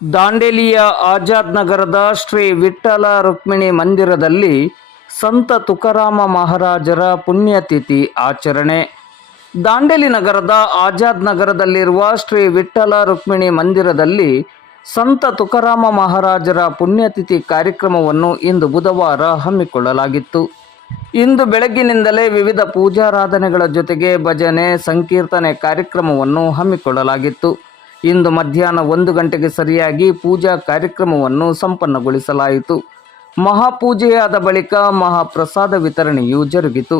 ದಾಂಡೇಲಿಯ ಆಜಾದ್ ನಗರದ ಶ್ರೀ ವಿಠ್ಠಲ ರುಕ್ಮಿಣಿ ಮಂದಿರದಲ್ಲಿ ಸಂತ ತುಕಾರಾಮ ಮಹಾರಾಜರ ಪುಣ್ಯತಿಥಿ ಆಚರಣೆ. ದಾಂಡೇಲಿ ನಗರದ ಆಜಾದ್ ನಗರದಲ್ಲಿರುವ ಶ್ರೀ ವಿಠ್ಠಲ ರುಕ್ಮಿಣಿ ಮಂದಿರದಲ್ಲಿ ಸಂತ ತುಕಾರಾಮ ಮಹಾರಾಜರ ಪುಣ್ಯತಿಥಿ ಕಾರ್ಯಕ್ರಮವನ್ನು ಇಂದು ಬುಧವಾರ ಹಮ್ಮಿಕೊಳ್ಳಲಾಗಿತ್ತು. ಇಂದು ಬೆಳಗ್ಗಿನಿಂದಲೇ ವಿವಿಧ ಪೂಜಾರಾಧನೆಗಳ ಜೊತೆಗೆ ಭಜನೆ, ಸಂಕೀರ್ತನೆ ಕಾರ್ಯಕ್ರಮವನ್ನು ಹಮ್ಮಿಕೊಳ್ಳಲಾಗಿತ್ತು. ಇಂದು ಮಧ್ಯಾಹ್ನ ಒಂದು ಗಂಟೆಗೆ ಸರಿಯಾಗಿ ಪೂಜಾ ಕಾರ್ಯಕ್ರಮವನ್ನು ಸಂಪನ್ನಗೊಳಿಸಲಾಯಿತು. ಮಹಾಪೂಜೆಯಾದ ಬಳಿಕ ಮಹಾಪ್ರಸಾದ ವಿತರಣೆಯು ಜರುಗಿತು.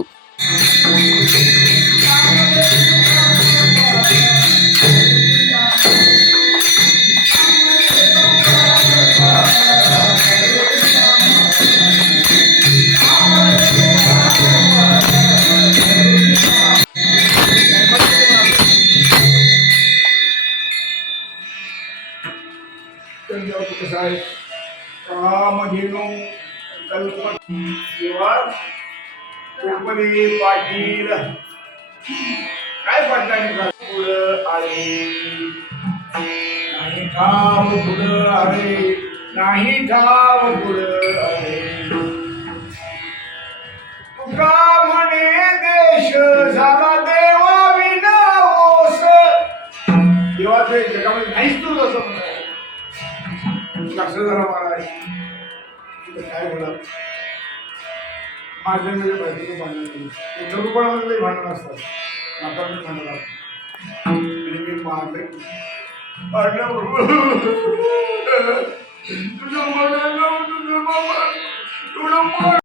कसं आहे कामधेनू किंवा पाटील. काय पाटलाने पुढं आले नाही ठाव पुढं आले नाही ठाव पुढं आले तुका म्हणे देश झाला देवा विना ओस देवाचे जगामध्ये नाहीच तू असं म्हणाय लक्ष जरा मला तिथं काय बोला माझ्या मध्ये बायकोचं भांडण केलं ते भांडण असतात आता मी भांडण असतो आणि मी मारले भांडण तुझं मला तुझं मामा तुझं